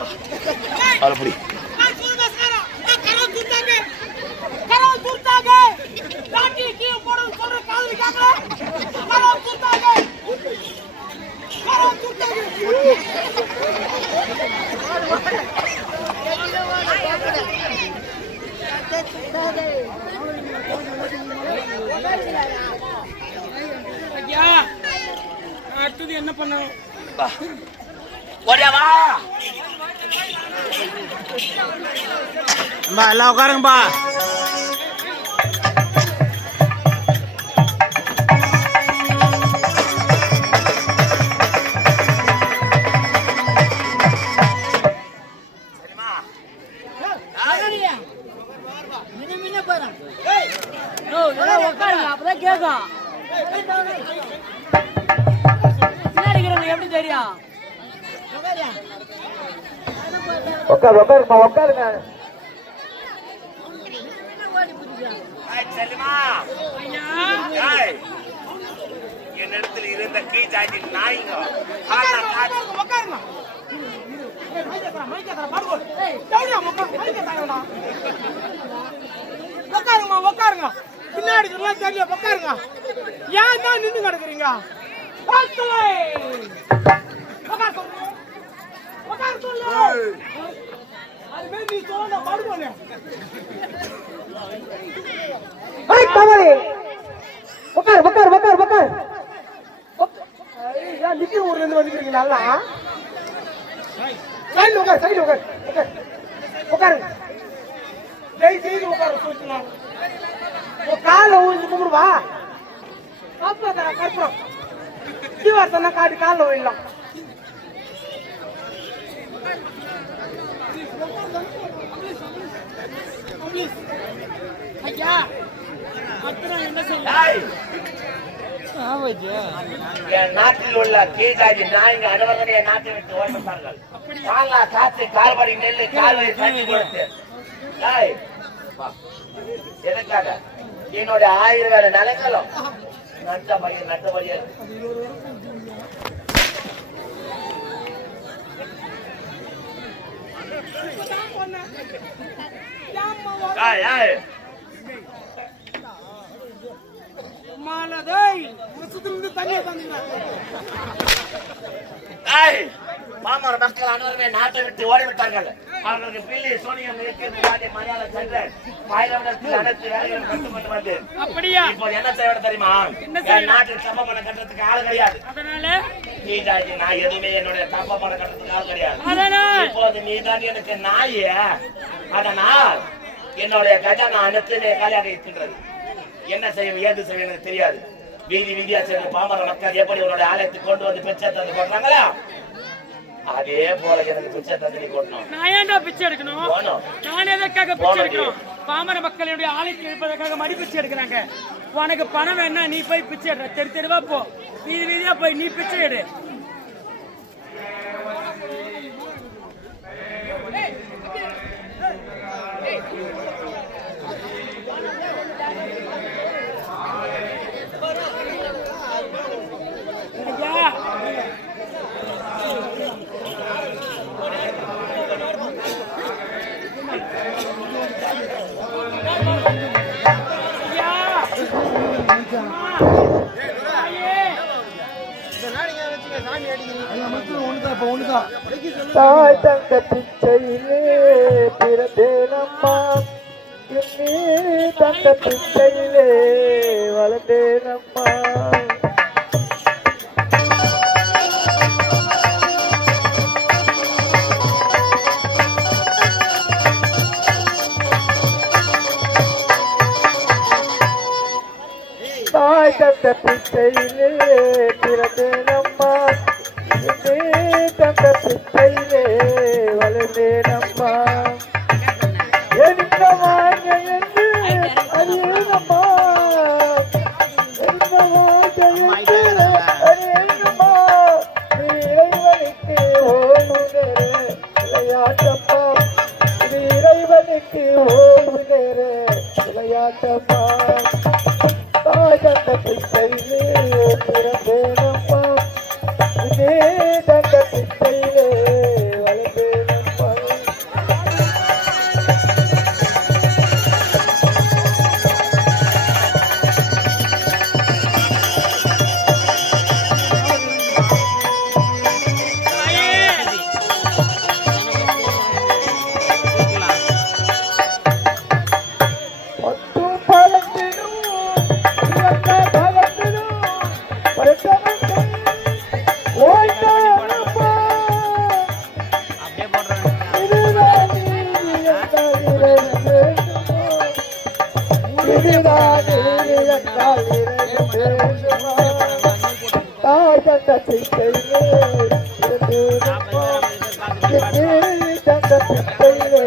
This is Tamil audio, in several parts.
அப்படி அடுத்தது என்ன பண்ணும்? எல்லாம் உட்காருங்கப்பா. அப்பதான் கேக்கும். எப்படி தெரியும்? உட்காருங்க உட்காருங்க. என்னிடத்தில் இருந்த கீழாடி நாய்ங்க உட்காருங்க. பின்னாடி தெரியல உட்காருங்க. ஏன் தான் நின்று கிடக்குறீங்க? நீ சொல்ல படுகொலை உட்கார் உட்கார் உட்கார் உட்கார். நிக்கிற ஊர்ல இருந்து வந்துக்கிறீங்களா? சைடு உட்கார் சைடு உட்கார் உட்கார் உட்காருங்க. செய்து உட்கார சொல்லுங்க. காலை ஊழி கும்பிடுவா அப்பா கற்பூரம் தீவார்த்தனா காட்டி காலில் விடலாம். ஐயா என்ன என் நாட்டில் உள்ள கீழாடி நாய்ங்க அனைவரும் என் நாட்டை விட்டு ஓடிவிட்டார்கள். காலா காத்து கால்படி நெல்லு கால்வழி தண்ணி கொடுத்து எதுக்காக என்னோட 1000 வேலை நிலங்களும் நட்டபடியா பாமர மக்கள் அனைவருமே நாட்டை விட்டு ஓடிவிட்டார்கள். அவர்களுக்கு பிள்ளை சோனியம் இருக்கிறது மலையாள சென்று பாயிரத்தில் அனைத்து வேலைகளும் கட்டுப்பட்டு வந்து இப்போ என்ன செய்ய தெரியுமா? நாட்டில் கப்ப பணம் கட்டுறதுக்கு ஆள் கிடையாது. நான் எதுவுமே என்னுடைய கப்ப பணம் கட்டுறதுக்கு ஆள் கிடையாது. இப்போது நீதான் எனக்கு நாய. அதனால் என்னுடைய கஜானா அனைத்துமே காலியாக இருக்கின்றது. என்ன செய்யும் ஏது செய்யும் எனக்கு தெரியாது. வீதி வீதியா சேர்ந்து பாமர மக்கள் எப்படி உன்னுடைய ஆலயத்துக்கு கொண்டு வந்து பிச்சை தந்து போடுறாங்களா? அதே போல எனக்கு பிச்சை தந்து கொட்டணும். நான் ஏன்டா பிச்சை எடுக்கணும்? நான் எதற்காக பிச்சை எடுக்கணும்? பாமர மக்களுடைய ஆலயத்தில் இருப்பதற்காக மடி பிச்சை எடுக்கிறாங்க. உனக்கு பணம் வேணா நீ போய் பிச்சை எடு. தெரு தெருவா போ, வீதி வீதியா போய் நீ பிச்சை எடு. தாய் தங்க பிச்சையிலே பிறந்தேனம்மா, இன்னி தங்க பிச்சையிலே வளர்ந்தேனம்மா. தாய் தந்த பிச்சையிலே பிறந்தேனம்மா, தந்த பிச்சையிலே வளர்ந்தேனம்மா. எந்த வாழ்க்கை என்று அறியேனம்மா, எந்த வாழ்க்கை என்று அறியேனம்மா. இறைவனுக்கு ஓடுகிற விளையாட்டம்மா, இறைவனுக்கு ஓடுகிற விளையாட்டம்மா. தாய் தந்த பிச்சையிலே பிறந்தேனம்மா, இதே தந்த பிச்சையிலே வளர்ந்தேனம்மா. இதுதான் நீதி என்றால் இறைவன் பேசுமா தாய் கண்ட பிச்சையிலே கண்ட பிச்சையிலே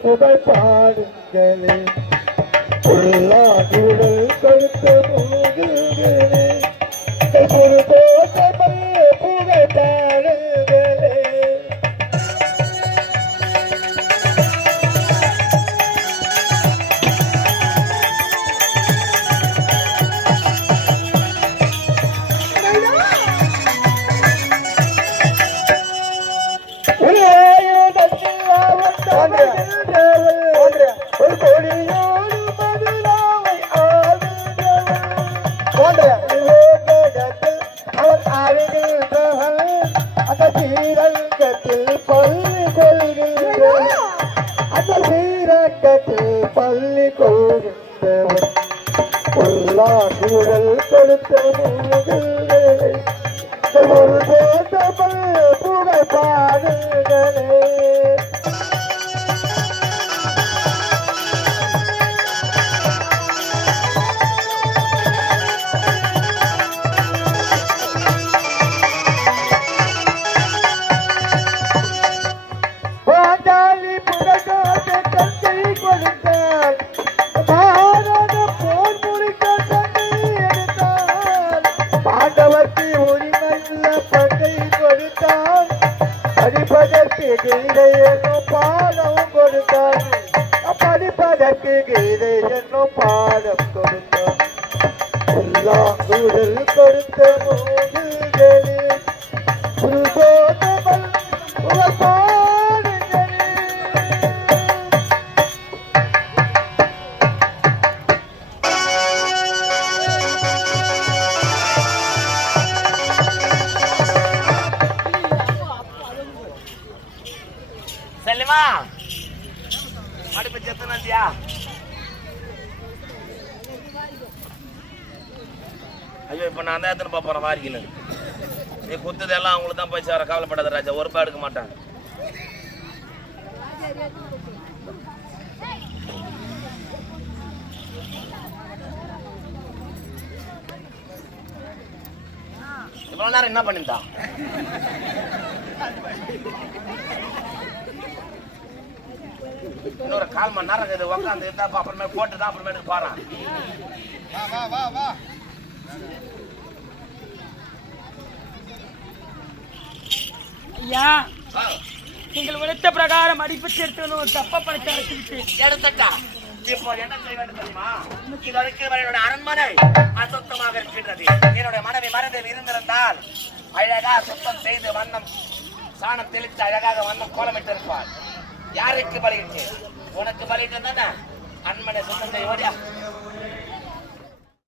புகழ் பாடுங்களே உள்ளாடுடல் கருத்த மூடுகளே ஒரு தோட்டமல்ல புகழ் பாடுங்களே பள்ளி கொள்கின்றவன் உள்ளாடுதல் கொடுத்த ஒரு தோட்டமல் புகழ் பாடுகளே படிப்பதற்கு கீதை என்னும் பாடம் கொடுத்தான் படிப்பதற்கு கீதை என்னும் பாடம் கொடுத்தான் எல்லாம் சூழல் கொடுத்த மூங்கில்களே புருஷோத்தமன் பாடுங்களே செல்லுமா அடுப்பு செத்துனந்தியா ஐயோ இப்ப நான் தான் எத்தனை போறேன் வாரிக்கல நீ குத்துது எல்லாம் அவங்களுக்கு தான் போய் சேர கவலைப்படாத ராஜா ஒரு ரூபாய் எடுக்க மாட்டாங்க இவ்வளவு நேரம் என்ன பண்ணிருந்தா இன்னொரு 1/4 மணி நேரம் இது உட்காந்து இருந்தா அப்புறமே போட்டு தான் அப்புறமேட்டு போறான் ஐயா நீங்கள் உழைத்த பிரகாரம் அடிப்பட்டு எடுத்து ஒரு தப்ப பணத்தை எடுத்துட்டா இப்போ என்ன செய்ய வேண்டும் தெரியுமா இது வரைக்கும் என்னோட அரண்மனை அசுத்தமாக இருக்கின்றது என்னுடைய மனைவி மனதில் இருந்திருந்தால் அழகா சுத்தம் செய்து வண்ணம் சாணம் தெளித்து அழகாக வண்ணம் கோலமிட்டு இருப்பார் யாருக்கு பலியிட்டு உனக்கு பலியிட்டு தானே அரண்மனை சுத்தம் செய்ய ஓடியா